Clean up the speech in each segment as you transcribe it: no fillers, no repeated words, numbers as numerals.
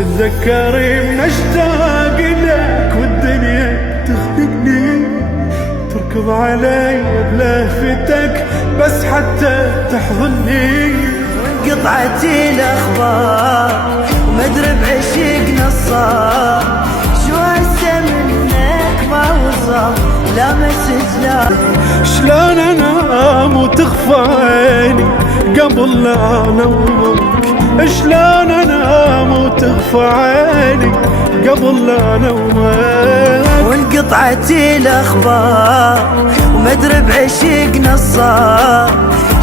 تتذكري من اشتاق لك والدنيا تخنقني، تركض علي بلهفتك بس حتى تحضني. وانقطعت الاخبار ومدري بعشقنا الصار، شو هسه منك ما وصل لا مسج لا. شلون انام وتخفى عيني قبل لا انومك، شلون انام وتخفى عيني قبل لا انومك. وانقطعت الاخبار ومدري بعشقنا الصار،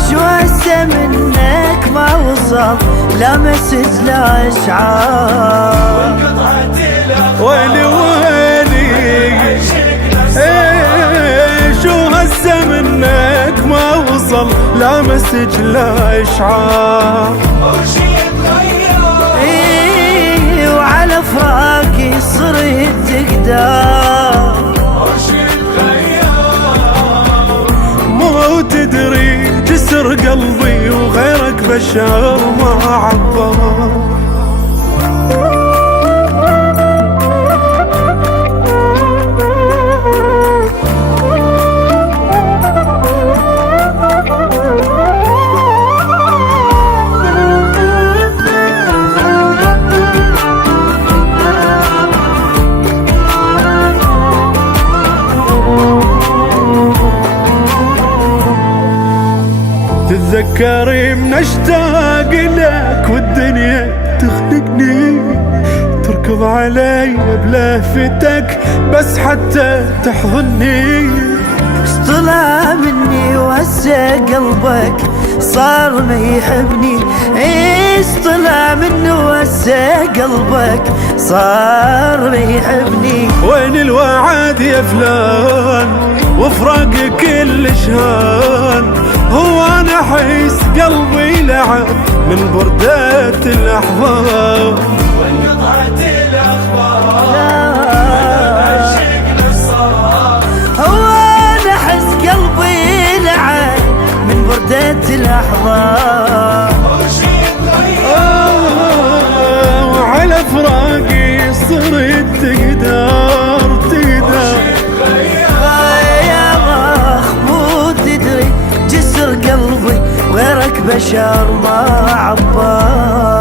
شو هسه منك ما وصل لا مسج لا اشعار. وانقطعت الاخبار ويلي ويلي شو هسه منك ما وصل لا مسج لا اشعار. وعلى فراقي صرت تقدر مو تدري جسر قلبي وغيرك بشر ما عبر. تتذكري من اشتاق لك والدنيا تخنقني، تركض علي بلهفتك بس حتى تحضني. طلع مني وهسه قلبك صار ما يحبني، طلع مني وهسه قلبك صار ما يحبني. وين الوعد يا فلان وفراق كل شهان، هو انا احس قلبي لعب من بردة الاحضان. وانقطعت الاخبار عشقنا الصار، هو انا احس قلبي لعب من بردة الاحضان. وعلى فراقي صرت تقدر يا اخ مو تدري جسر قلبي غيرك بشر ما عبر.